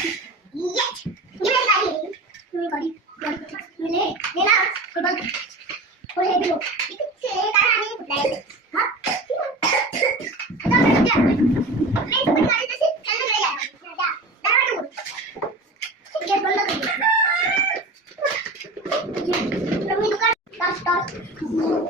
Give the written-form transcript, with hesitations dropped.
Yes. Give me that. Give me body. ले ले ना कोई बात कोई है भी हो से तारा नहीं कुछ नहीं हां तो मैं क्या मैं इसको गाड़ी से चलने ले जा जा दरवाजा खोल गेट बंद कर दे ये प्रभु दुकान टॉस टॉस